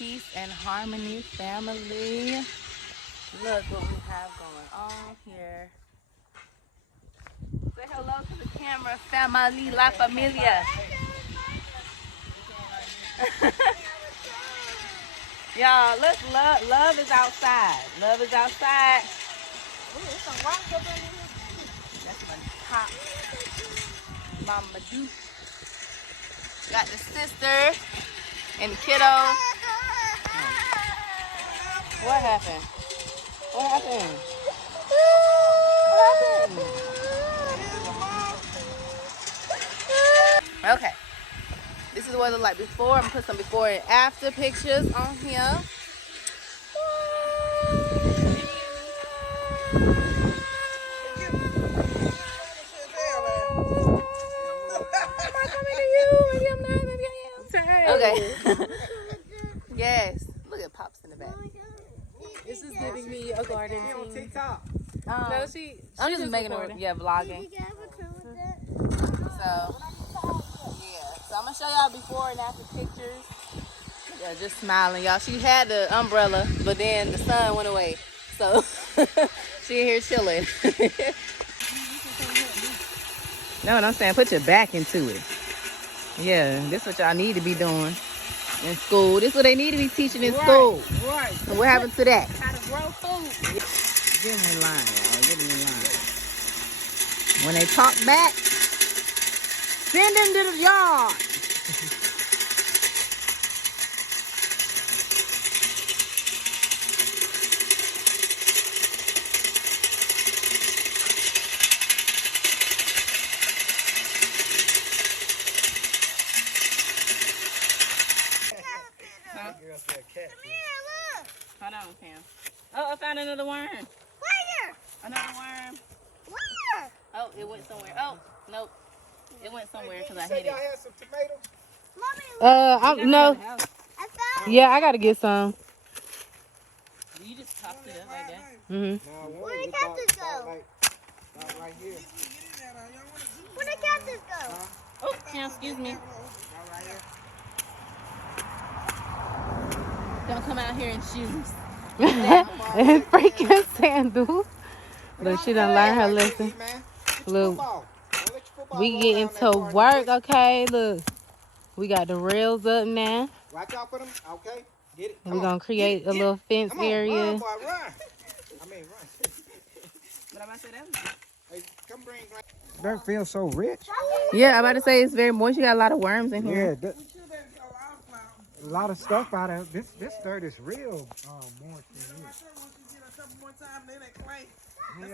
peace and harmony, family. Look what we have going on here. Say hello to the camera, family, la familia. Y'all, look, love is outside. Love is outside. Ooh, there's some rocks up in here. That's my top. Mama Juice. Got the sister and the kiddo. What happened? What happened? What happened? Okay. This is what it looked like before. I'm gonna put some before and after pictures on here. Okay. Yes. Look at Pops in the back. This is giving me a garden on scene. TikTok. No, I'm just making recording. vlogging. So, yeah. So I'm gonna show y'all before and after pictures. Yeah, just smiling, y'all. She had the umbrella, but then the sun went away. So she in here chilling. Know what I'm saying? Put your back into it. Yeah, this is what y'all need to be doing in school. This is what they need to be teaching in school. Right. So what happened to that? How to grow food. Get them in line, y'all. Get them in line. When they talk back, send them to the yard. Hold on, Pam. Oh, I found another worm. Where? Another worm. Where? Oh, it went somewhere. Oh, nope. It went somewhere because I Say hit y'all it. had some tomatoes? Mommy, No. I found Yeah, I gotta get some. You just tossed it up like that. Mhm. Where did the cactus go? Right here. Where did the cactus go? Oh, Pam, excuse me. Right here. Don't come out here in shoes. And freaking sandals. Look, she done learned her lesson. Look, we getting to work, okay? Look, we got the rails up now. Watch out for them. Okay. Get it. We're gonna create a little fence area. Run, boy, run. I mean, run. But I'm about to say that. Hey, come bring. Dirt feels so rich. Yeah, I'm about to say it's very moist. You got a lot of worms in here. Yeah, a lot of stuff out of this. This dirt is real moist in here. Yeah.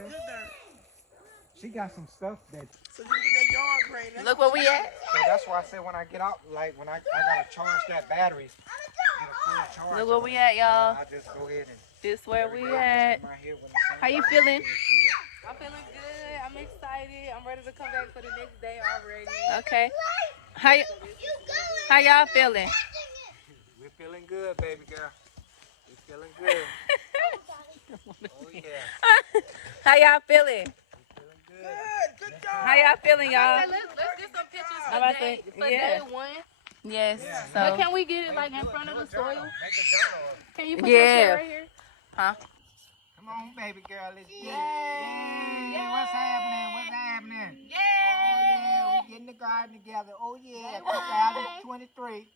She got some stuff that. So you can get that yard great. Look where we at. So that's why I said when I get out, like when I gotta charge that battery. Get a full charge. Look where we at, y'all. I just go ahead and. This where we at. How you feeling? I'm feeling good. I'm excited. I'm ready to come back for the next day already. Okay. How y'all feeling? We're feeling good, baby girl. We're feeling good. Oh yeah. How y'all feeling? Good job. How y'all feeling, y'all? Let's get some pictures I'm about to say, for yeah. day one. Yes. But So. can we get it like in front of the soil? Make a journal. Can you put your chair Yeah. right here? Huh? Come on, baby girl. Let's get it. Yay. Yay. What's happening? What's happening? Yay. Oh yeah, we get in the garden together. Oh yeah, 2023.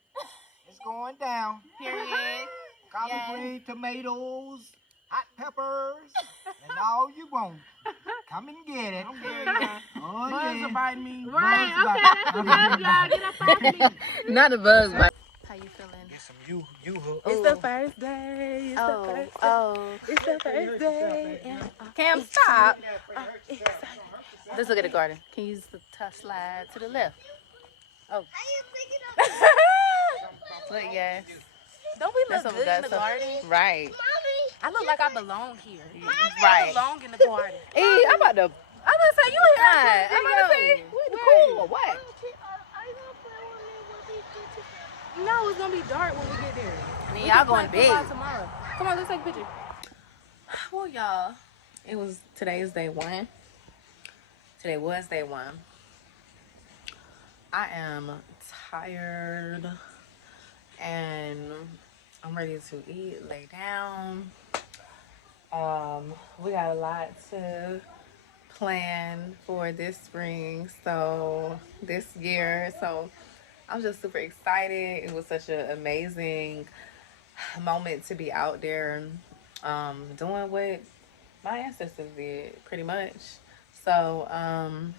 It's going down. Period. Collard Yay. green, tomatoes, hot peppers, and all you want. Come and get it. Oh yeah. biting me. Right, okay, that's enough, y'all. Get up off me. Not a buzz bite. How you feeling? Get some you hook. It's the first day. It's the first day. It's the first day. Cam, stop. Let's look at the garden. Can you use the touch slide to the left? Oh. Look, yes. Don't we That's look what we good in got. the garden? Right. I look like I belong here. Right. I belong in the garden. I'm about to say you in here. I'm about to say, Where? cool. What? No, it's gonna be dark when we get there. And then We y'all can going to play football bed. tomorrow. Come on, let's take a picture. Well, y'all, today is day one. Today was day one. I am tired and I'm ready ready to eat, lay down. We got a lot to plan for this spring, so this year. So I'm just super excited. It was such an amazing moment to be out there doing what my ancestors did, pretty much. So I'm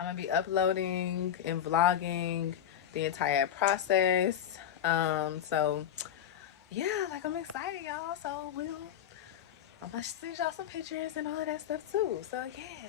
gonna be uploading and vlogging the entire process. So yeah, like I'm excited, y'all. So I'm gonna send y'all some pictures and all of that stuff too. So yeah.